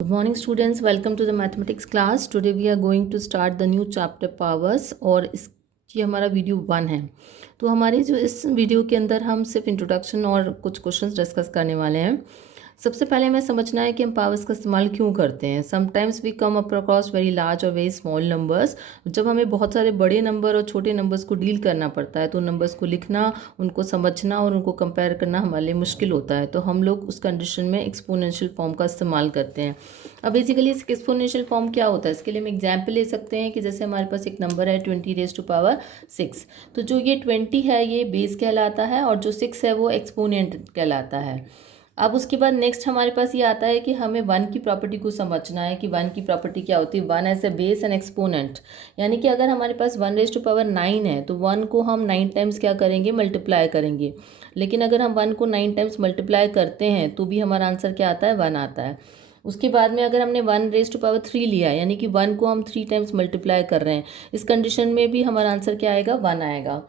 Good morning students, welcome to the mathematics class. Today we are going to start the new chapter powers और इस ये हमारा video 1 है। तो हमारे जो इस वीडियो के अंदर हम सिर्फ इंट्रोडक्शन और कुछ क्वेश्चंस डिस्कस करने वाले हैं। सबसे पहले हमें समझना है कि हम पावर्स का इस्तेमाल क्यों करते हैं। Sometimes we come across very large और वेरी स्मॉल नंबर्स। जब हमें बहुत सारे बड़े नंबर और छोटे नंबर्स को डील करना पड़ता है तो नंबर्स को लिखना, उनको समझना और उनको कंपेयर करना हमारे लिए मुश्किल होता है, तो हम लोग उस कंडीशन में एक्सपोनेंशियल फॉर्म का इस्तेमाल करते हैं। अब बेसिकली इस एक्सपोनेंशियल फॉर्म क्या होता है, इसके लिए हम एग्जाम्पल ले सकते हैं कि जैसे हमारे पास एक नंबर है 20⁻⁶। तो जो ये 20 है ये बेस कहलाता है और जो 6 है वो एक्सपोनेंट कहलाता है। अब उसके बाद नेक्स्ट हमारे पास ये आता है कि हमें 1 की प्रॉपर्टी को समझना है कि 1 की प्रॉपर्टी क्या होती है। 1 as a base and exponent, यानी कि अगर हमारे पास 1⁻⁹ है तो 1 को हम 9 टाइम्स क्या करेंगे, मल्टीप्लाई करेंगे। लेकिन अगर हम 1 को 9 टाइम्स मल्टीप्लाई करते हैं तो भी हमारा आंसर क्या आता है, 1 आता है। उसके बाद में अगर हमने 1⁻³ लिया यानी कि 1 को हम 3 टाइम्स मल्टीप्लाई कर रहे हैं, इस कंडीशन में भी हमारा आंसर क्या आएगा, 1 आएगा।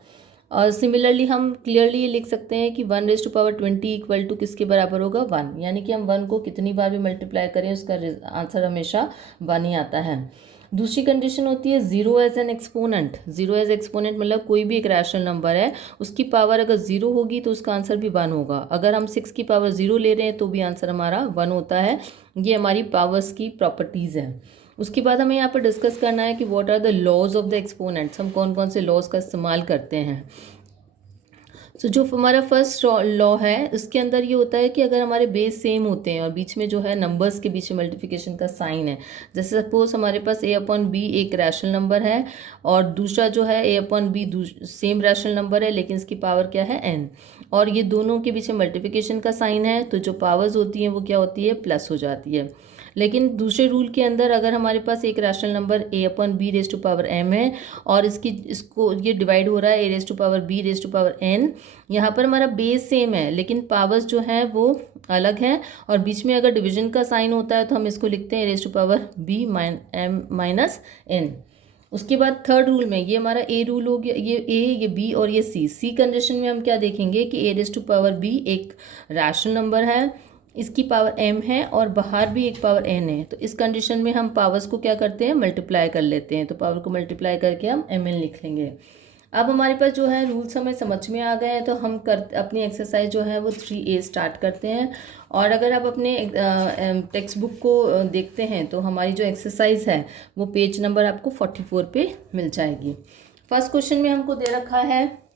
और सिमिलरली हम क्लियरली ये लिख सकते हैं कि 1⁻20 इक्वल टू किसके बराबर होगा, 1। यानी कि हम 1 को कितनी बार भी मल्टीप्लाई करें उसका आंसर हमेशा 1 ही आता है। दूसरी कंडीशन होती है 0 as an exponent. 0 as exponent मतलब कोई भी एक रैशनल नंबर है, उसकी पावर अगर 0 होगी तो उसका आंसर भी 1 होगा। अगर हम 6 की पावर 0 ले रहे हैं तो भी आंसर हमारा 1 होता है। ये हमारी पावर्स की प्रॉपर्टीज़ है। उसके बाद हमें यहाँ पर डिस्कस करना है कि what are the laws of the exponents, हम कौन कौन से लॉज का इस्तेमाल करते हैं। जो हमारा फर्स्ट लॉ है इसके अंदर ये होता है कि अगर हमारे बेस सेम होते हैं और बीच में जो है नंबर्स के बीच में मल्टीप्लिकेशन का साइन है, जैसे सपोज हमारे पास a/b एक रैशनल नंबर है और दूसरा जो है a/b सेम रैशनल नंबर है लेकिन इसकी पावर क्या है, n, और ये दोनों के बीच में मल्टीप्लिकेशन का साइन है, तो जो पावर्स होती हैं वो क्या होती है, प्लस हो जाती है। लेकिन दूसरे रूल के अंदर अगर हमारे पास एक रैशनल नंबर a/b⁻m है और इसको ये डिवाइड हो रहा है a⁻b⁻n, यहाँ पर हमारा बेस सेम है लेकिन पावर्स जो हैं वो अलग हैं और बीच में अगर डिवीजन का साइन होता है तो हम इसको लिखते हैं a⁻b⁻m-n। उसके बाद थर्ड रूल में ये हमारा ए रूल हो गया, ये ए, ये बी और ये सी कंडीशन में हम क्या देखेंगे कि a⁻b एक रैशनल नंबर है, इसकी पावर m है और बाहर भी एक पावर n है, तो इस कंडीशन में हम पावर्स को क्या करते हैं, मल्टीप्लाई कर लेते हैं। तो पावर को मल्टीप्लाई करके हम mn लिख लेंगे। अब हमारे पास जो है रूल्स हमें समझ में आ गए हैं तो हम अपनी एक्सरसाइज जो है वो 3A स्टार्ट करते हैं। और अगर आप अपने टेक्स्ट बुक को देखते हैं तो हमारी जो एक्सरसाइज है वो पेज नंबर आपको 44 पे मिल जाएगी। फर्स्ट क्वेश्चन में हमको दे रखा है,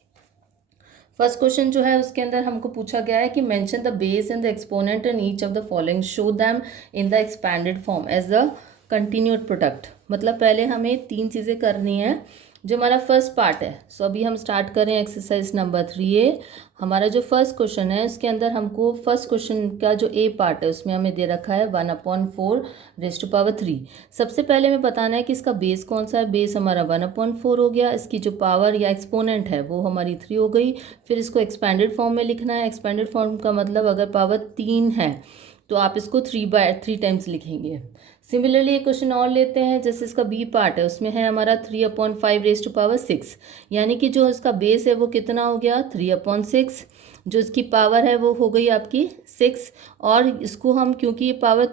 फर्स्ट क्वेश्चन जो है उसके अंदर हमको पूछा गया है कि mention the base and the exponent in each of the following, show them in the expanded form as the continued product. मतलब पहले हमें 3 चीज़ें करनी है। जो हमारा फर्स्ट पार्ट है, सो अभी हम स्टार्ट करें एक्सरसाइज नंबर 3A। हमारा जो फर्स्ट क्वेश्चन है उसके अंदर हमको फर्स्ट क्वेश्चन का जो ए पार्ट है उसमें हमें दे रखा है 1/4⁻³ सबसे पहले हमें बताना है कि इसका बेस कौन सा है। बेस हमारा 1/4 हो गया, इसकी जो पावर या एक्सपोनेंट है वो हमारी 3 हो गई। फिर इसको एक्सपैंडेड फॉर्म में लिखना है। एक्सपैंडेड फॉर्म का मतलब अगर पावर 3 है तो आप इसको 3/3 टाइम्स लिखेंगे। सिमिलरली एक क्वेश्चन और लेते हैं, जैसे इसका बी पार्ट है उसमें है हमारा 3/5⁶, यानी कि जो इसका बेस है वो कितना हो गया, 3/6, जो इसकी पावर है वो हो गई आपकी 6, और इसको हम क्योंकि ये पावर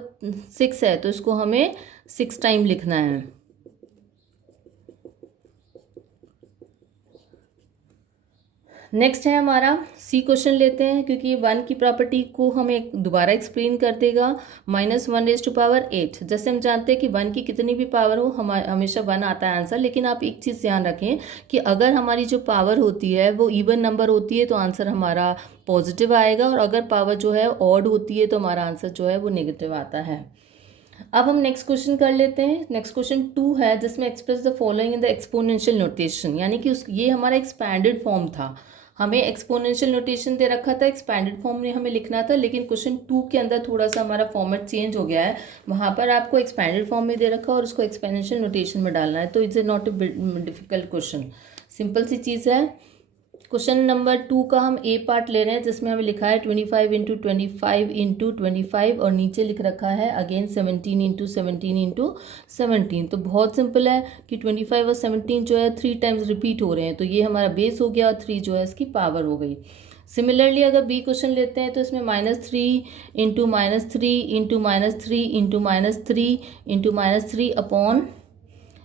6 है तो इसको हमें 6 टाइम लिखना है। नेक्स्ट है हमारा सी क्वेश्चन लेते हैं, क्योंकि 1 की प्रॉपर्टी को हमें दोबारा एक्सप्लेन कर देगा। -1⁸ जैसे हम जानते हैं कि 1 की कितनी भी पावर हो हमेशा 1 आता है आंसर। लेकिन आप एक चीज़ ध्यान रखें कि अगर हमारी जो पावर होती है वो इवन नंबर होती है तो आंसर हमारा पॉजिटिव आएगा, और अगर पावर जो है ऑड होती है तो हमारा आंसर जो है वो नेगेटिव आता है। अब हम नेक्स्ट क्वेश्चन कर लेते हैं। नेक्स्ट क्वेश्चन 2 है जिसमें express the following in the exponential notation, यानी कि ये हमारा एक्सपैंडेड फॉर्म था। हमें एक्सपोनेंशियल नोटेशन दे रखा था, एक्सपैंडेड फॉर्म में हमें लिखना था, लेकिन क्वेश्चन 2 के अंदर थोड़ा सा हमारा फॉर्मेट चेंज हो गया है। वहाँ पर आपको एक्सपैंडेड फॉर्म में दे रखा और उसको एक्सपोनेंशियल नोटेशन में डालना है, तो it's not a difficult question, simple सी चीज़ है। क्वेश्चन नंबर 2 का हम ए पार्ट ले रहे हैं जिसमें हमें लिखा है 25 × 25 × 25 और नीचे लिख रखा है अगेन 17 × 17 × 17। तो बहुत सिंपल है कि 25 और 17 जो है 3 टाइम्स रिपीट हो रहे हैं, तो ये हमारा बेस हो गया और 3 जो है इसकी पावर हो गई। सिमिलरली अगर बी क्वेश्चन लेते हैं तो इसमें -3 into -3 into -3 into -3 into -3 upon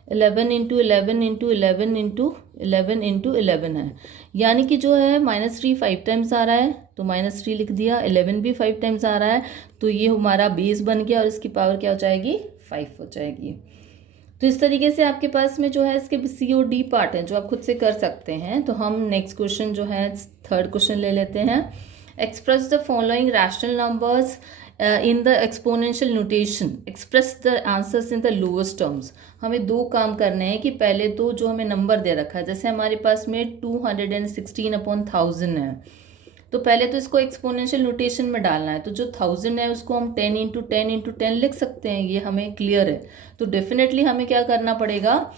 11 into 11 into 11 into 11 into 11 है। यानी कि जो है -3 5 टाइम्स आ रहा है तो -3 लिख दिया, 11 भी 5 टाइम्स आ रहा है तो ये हमारा बेस बन गया और इसकी पावर क्या हो जाएगी 5 हो जाएगी। तो इस तरीके से आपके पास में जो है इसके COD पार्ट हैं जो आप खुद से कर सकते हैं। तो हम नेक्स्ट क्वेश्चन जो है थर्ड क्वेश्चन ले लेते हैं। Express the following rational numbers in the exponential notation, express the answers in the lowest terms. हमें दो काम करने हैं कि पहले तो जो हमें नंबर दे रखा है, जैसे हमारे पास में 216/1000 है, तो पहले तो इसको एक्सपोनेंशियल नोटेशन में डालना है। तो जो 1000 है उसको हम 10 इंटू 10 इंटू 10 लिख सकते हैं, ये हमें क्लियर है। तो डेफिनेटली हमें क्या करना पड़ेगा,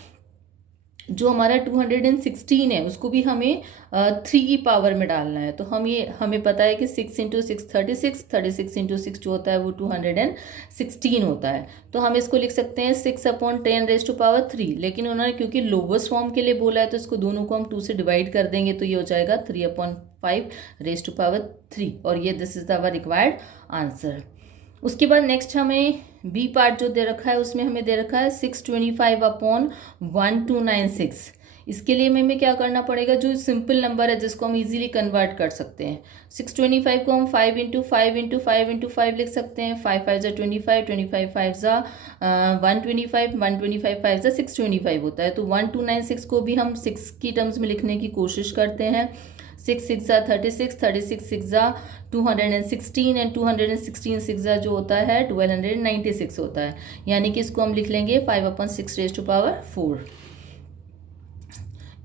जो हमारा 216 है उसको भी हमें 3 की पावर में डालना है। तो हमें पता है कि 6 इंटू 6 36, 36 इंटू 6 जो होता है वो 216 होता है। तो हम इसको लिख सकते हैं 6/10⁻³ लेकिन उन्होंने क्योंकि लोवेस्ट फॉर्म के लिए बोला है तो इसको दोनों को हम 2 से डिवाइड कर देंगे तो ये हो जाएगा 3/5⁻³ और ये this is our required answer. उसके बाद नेक्स्ट हमें बी पार्ट जो दे रखा है उसमें हमें दे रखा है 625/1296। इसके लिए हमें क्या करना पड़ेगा, जो सिंपल नंबर है जिसको हम इजीली कन्वर्ट कर सकते हैं। 625 को हम 5 इंटू 5 इंटू 5 इंटू 5 लिख सकते हैं। 5 5 ज़ा 25, 25 5 ज़ा 125, 125 5 ज़ा 625 होता है। तो 1296 को भी हम 6 की टर्म्स में लिखने की कोशिश करते हैं। 6 6 ज़ा 36, 36 6 ज़ा 216 एंड 216 6 ज़ा जो होता है 1296 होता है। यानी कि इसको हम लिख लेंगे 5/6⁴।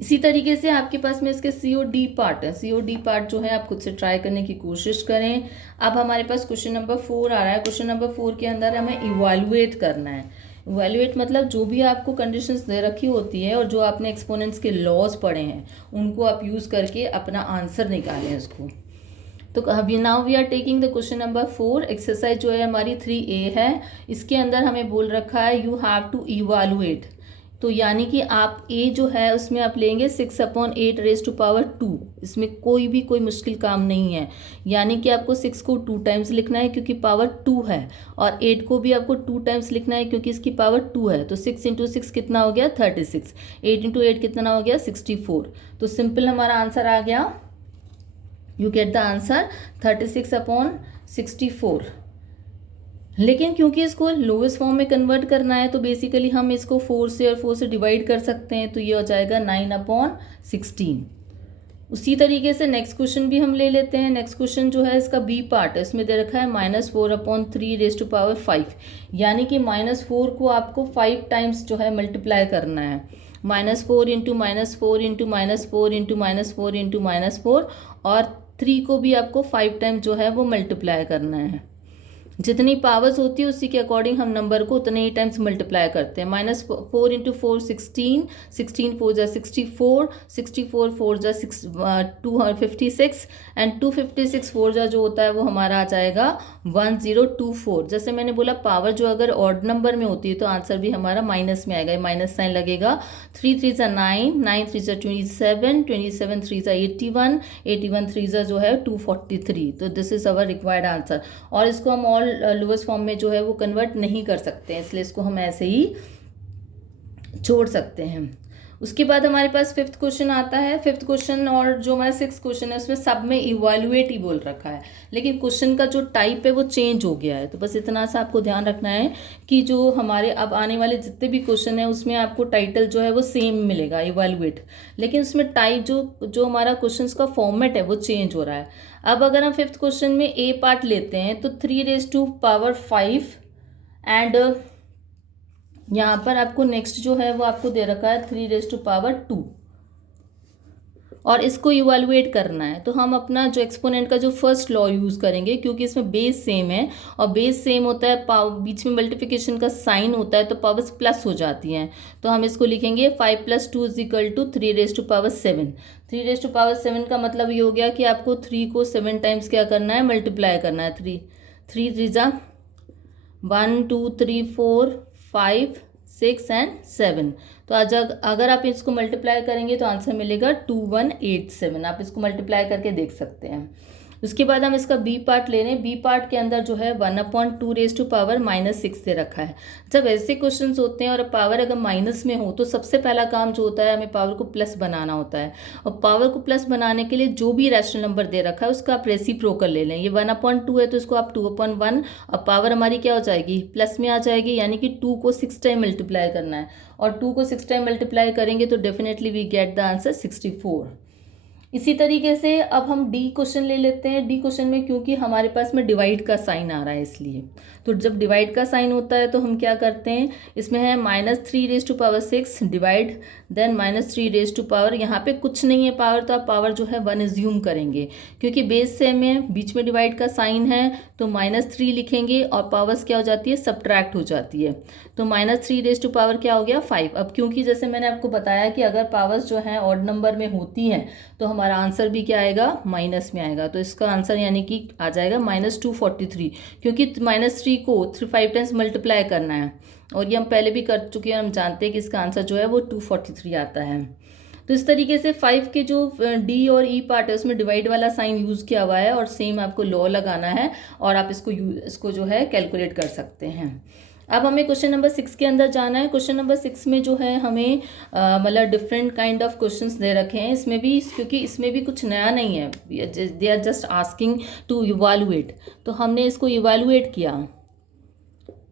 इसी तरीके से आपके पास में इसके COD पार्ट है। COD पार्ट जो है आप खुद से ट्राई करने की कोशिश करें। अब हमारे पास क्वेश्चन नंबर 4 आ रहा है। क्वेश्चन नंबर 4 के अंदर हमें इवैल्यूएट करना है। इवैल्यूएट मतलब जो भी आपको कंडीशंस दे रखी होती है और जो आपने एक्सपोनेंट्स के लॉज पढ़े हैं उनको आप यूज़ करके अपना आंसर निकालें उसको। तो अभी now we are taking the question number 4। Exercise जो है हमारी 3A है। इसके अंदर हमें बोल रखा है यू हैव टू इवैल्यूएट। तो यानी कि आप A जो है उसमें आप लेंगे 6/8⁻²। इसमें कोई मुश्किल काम नहीं है। यानी कि आपको 6 को 2 टाइम्स लिखना है क्योंकि पावर 2 है और 8 को भी आपको 2 टाइम्स लिखना है क्योंकि इसकी पावर 2 है। तो 6 इंटू 6 कितना हो गया 36, 8 इंटू 8 कितना हो गया 64। तो सिंपल हमारा आंसर आ गया, यू गेट द आंसर 36/64। लेकिन क्योंकि इसको लोएस्ट फॉर्म में कन्वर्ट करना है तो बेसिकली हम इसको 4 से और 4 से डिवाइड कर सकते हैं तो ये हो जाएगा 9/16। उसी तरीके से नेक्स्ट क्वेश्चन भी हम ले लेते हैं। नेक्स्ट क्वेश्चन जो है इसका बी पार्ट है, इसमें दे रखा है -4/3⁻5। यानी कि -4 को आपको 5 टाइम्स जो है मल्टीप्लाई करना है। -4 इंटू -4 इंटू -4 इंटू -4 इंटू -4 और 3 को भी आपको 5 टाइम जो है वो मल्टीप्लाई करना है। जितनी पावर्स होती है उसी के अकॉर्डिंग हम नंबर को उतने ही टाइम्स मल्टीप्लाई करते हैं। -4 इंटू 4 16, 16 4 ज़ा 64, 64 4 ज़ा 256 एंड 256 4 ज़ा जो होता है वो हमारा आ जाएगा 1024। जैसे मैंने बोला पावर जो अगर ऑड नंबर में होती है तो आंसर भी हमारा माइनस में आएगा, माइनस साइन लगेगा। 3 3 ज़ा 9, 9 3 ज़ा 27, 27 3 ज़ा 81, 81 3 ज़ा जो है 243। तो this is our required answer. और इसको हम ऑल लोएस्ट फॉर्म में जो है वो कन्वर्ट नहीं कर सकते हैं, इसलिए इसको हम ऐसे ही छोड़ सकते हैं। उसके बाद हमारे पास 5th क्वेश्चन आता है। 5th क्वेश्चन और जो हमारा 6th क्वेश्चन है उसमें सब में इवैल्यूएट ही बोल रखा है, लेकिन क्वेश्चन का जो टाइप है वो चेंज हो गया है। तो बस इतना सा आपको ध्यान रखना है कि जो हमारे अब आने वाले जितने भी क्वेश्चन है उसमें आपको टाइटल जो है वो सेम मिलेगा इवैल्यूएट, लेकिन उसमें टाइप जो हमारा क्वेश्चन का फॉर्मेट है वो चेंज हो रहा है। अब अगर हम 5th क्वेश्चन में A पार्ट लेते हैं तो 3⁵ एंड यहाँ पर आपको नेक्स्ट जो है वो आपको दे रखा है 3⁵2 और इसको इवैल्यूएट करना है। तो हम अपना जो एक्सपोनेंट का जो फर्स्ट लॉ यूज़ करेंगे क्योंकि इसमें बेस सेम है और बेस सेम होता है, बीच में मल्टीप्लिकेशन का साइन होता है तो पावर्स प्लस हो जाती हैं। तो हम इसको लिखेंगे 5 + 2 = 3⁻7। 3⁻7 का मतलब ये हो गया कि आपको 3 को 7 टाइम्स क्या करना है मल्टीप्लाई करना है। 3 3 ज़ा 1 2 3 4 5 6 एंड 7। तो आज अगर आप इसको मल्टीप्लाई करेंगे तो आंसर मिलेगा 2187। आप इसको मल्टीप्लाई करके देख सकते हैं। उसके बाद हम इसका बी पार्ट ले रहे हैं। बी पार्ट के अंदर जो है 1/2⁻⁻6 दे रखा है। जब ऐसे क्वेश्चंस होते हैं और पावर अगर माइनस में हो तो सबसे पहला काम जो होता है हमें पावर को प्लस बनाना होता है। और पावर को प्लस बनाने के लिए जो भी रैशनल नंबर दे रखा है उसका आप रेसिप्रोकल ले लें। ये 1/2 है तो इसको आप 2/1 और पावर हमारी क्या हो जाएगी, प्लस में आ जाएगी, यानी कि 2 को 6 टाइम मल्टीप्लाई करना है। और 2 को 6 टाइम मल्टीप्लाई करेंगे तो definitely we get the answer 64। इसी तरीके से अब हम डी क्वेश्चन ले लेते हैं। डी क्वेश्चन में क्योंकि हमारे पास में डिवाइड का साइन आ रहा है इसलिए, तो जब डिवाइड का साइन होता है तो हम क्या करते हैं, इसमें है -3⁻6 डिवाइड देन -3 यहाँ पे कुछ नहीं है पावर, तो आप पावर जो है 1 एज्यूम करेंगे क्योंकि बेस से में बीच में डिवाइड का साइन है तो -3 लिखेंगे और पावर्स क्या हो जाती है, सब्ट्रैक्ट हो जाती है। तो -3 क्या हो गया 5। अब क्योंकि जैसे मैंने आपको बताया कि अगर पावर्स जो हैं ऑड नंबर में होती हैं तो हमारा आंसर भी क्या आएगा, माइनस में आएगा। तो इसका आंसर यानी कि आ जाएगा -243 क्योंकि -3 को 5 टाइम्स मल्टीप्लाई करना है और ये हम पहले भी कर चुके हैं। हम जानते हैं कि इसका आंसर जो है वो 243 आता है। तो इस तरीके से 5 के जो डी और ई पार्ट है उसमें डिवाइड वाला साइन यूज़ किया हुआ है और सेम आपको लॉ लगाना है और आप इसको जो है कैलकुलेट कर सकते हैं। अब हमें क्वेश्चन नंबर 6 के अंदर जाना है। क्वेश्चन नंबर 6 में जो है हमें मतलब डिफरेंट काइंड ऑफ क्वेश्चंस दे रखे हैं इसमें भी, क्योंकि इसमें भी कुछ नया नहीं है, they are just asking to evaluate. तो हमने इसको इवैल्यूएट किया।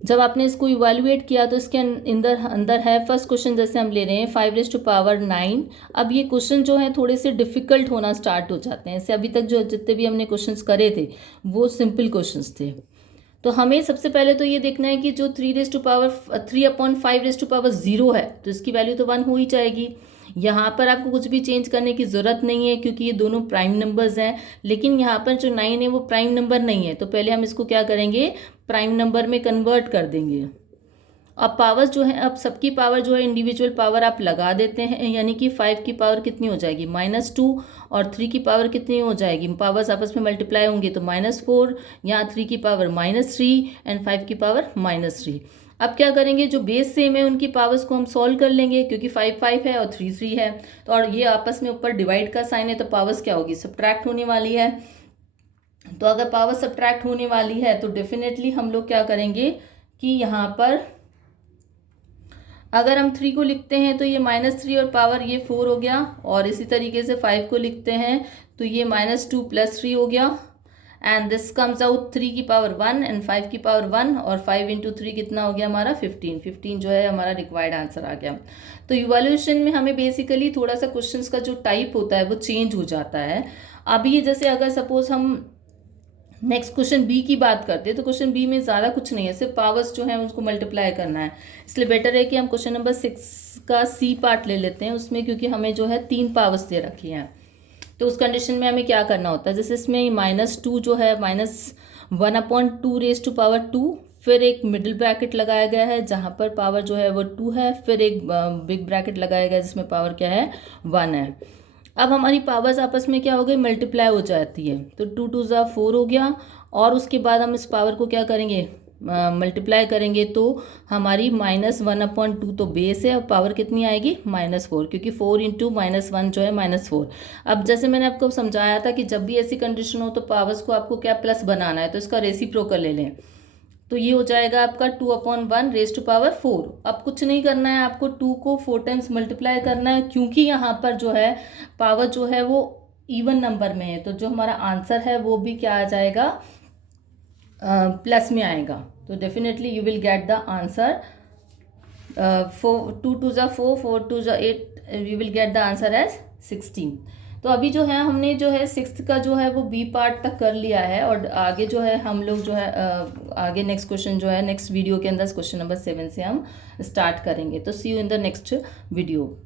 जब आपने इसको इवैल्यूएट किया तो इसके अंदर है फर्स्ट क्वेश्चन, जैसे हम ले रहे हैं 5⁻9। अब ये क्वेश्चन जो है थोड़े से डिफिकल्ट होना स्टार्ट हो जाते हैं। इससे अभी तक जो जितने भी हमने क्वेश्चंस करे थे वो सिंपल क्वेश्चंस थे। तो हमें सबसे पहले तो ये देखना है कि जो 3/5 है तो इसकी वैल्यू तो 1 हो ही जाएगी। यहाँ पर आपको कुछ भी चेंज करने की ज़रूरत नहीं है क्योंकि ये दोनों प्राइम नंबर्स हैं। लेकिन यहाँ पर जो 9 है वो प्राइम नंबर नहीं है, तो पहले हम इसको क्या करेंगे, प्राइम नंबर में कन्वर्ट कर देंगे। अब पावर्स जो है, अब सबकी पावर जो है इंडिविजुअल पावर आप लगा देते हैं, यानी कि 5 की पावर कितनी हो जाएगी, -2 और 3 की पावर कितनी हो जाएगी, पावर्स आपस में मल्टीप्लाई होंगे तो -4, यहाँ 3 की पावर -3 एंड 5 की पावर -3। अब क्या करेंगे, जो बेस सेम है उनकी पावर्स को हम सॉल्व कर लेंगे क्योंकि 5 5 है और 3 3 है, तो और ये आपस में ऊपर डिवाइड का साइन है तो पावर्स क्या होगी, सब्ट्रैक्ट होने वाली है। तो अगर पावर सब्ट्रैक्ट होने वाली है तो डेफिनेटली हम लोग क्या करेंगे कि यहाँ पर अगर हम 3 को लिखते हैं तो ये -3 और पावर ये 4 हो गया, और इसी तरीके से 5 को लिखते हैं तो ये -2 + 3 हो गया, एंड दिस कम्स आउट 3 की पावर 1 एंड 5 की पावर 1, और 5 × 3 कितना हो गया हमारा 15 जो है हमारा रिक्वायर्ड आंसर आ गया। तो इवैल्यूएशन में हमें बेसिकली थोड़ा सा क्वेश्चंस का जो टाइप होता है वो चेंज हो जाता है। अभी जैसे अगर सपोज हम नेक्स्ट क्वेश्चन बी की बात करते हैं तो क्वेश्चन बी में ज़्यादा कुछ नहीं है, सिर्फ पावर्स जो है उसको मल्टीप्लाई करना है। इसलिए बेटर है कि हम क्वेश्चन नंबर 6 का सी पार्ट ले लेते हैं उसमें, क्योंकि हमें जो है 3 पावर्स दे रखी हैं। तो उस कंडीशन में हमें क्या करना होता है, जैसे इसमें -2 जो है -1/2⁻², फिर एक मिडिल ब्रैकेट लगाया गया है जहाँ पर पावर जो है वो 2 है, फिर एक बिग ब्रैकेट लगाया गया है जिसमें पावर क्या है 1 है। अब हमारी पावर्स आपस में क्या हो गई, मल्टीप्लाई हो जाती है, तो 2 2 ज़ा 4 हो गया, और उसके बाद हम इस पावर को क्या करेंगे, मल्टीप्लाई करेंगे तो हमारी -1/2 तो बेस है और पावर कितनी आएगी -4, क्योंकि 4 × -1 जो है -4। अब जैसे मैंने आपको समझाया था कि जब भी ऐसी कंडीशन हो तो पावर्स को आपको क्या प्लस बनाना है, तो इसका रेसिप्रोकल ले लें, तो ये हो जाएगा आपका 2/1 4। अब कुछ नहीं करना है, आपको 2 को 4 टाइम्स मल्टीप्लाई करना है, क्योंकि यहाँ पर जो है पावर जो है वो इवन नंबर में है, तो जो हमारा आंसर है वो भी क्या आ जाएगा, प्लस में आएगा। तो definitely you will get the answer 2 2 ज़ा 4, 4 2 ज़ा 8, you will get the answer as 16। तो अभी जो है हमने जो है 6th का जो है वो बी पार्ट तक कर लिया है, और आगे जो है हम लोग जो है आगे नेक्स्ट क्वेश्चन जो है नेक्स्ट वीडियो के अंदर क्वेश्चन नंबर 7 से हम स्टार्ट करेंगे। तो see you in the next video.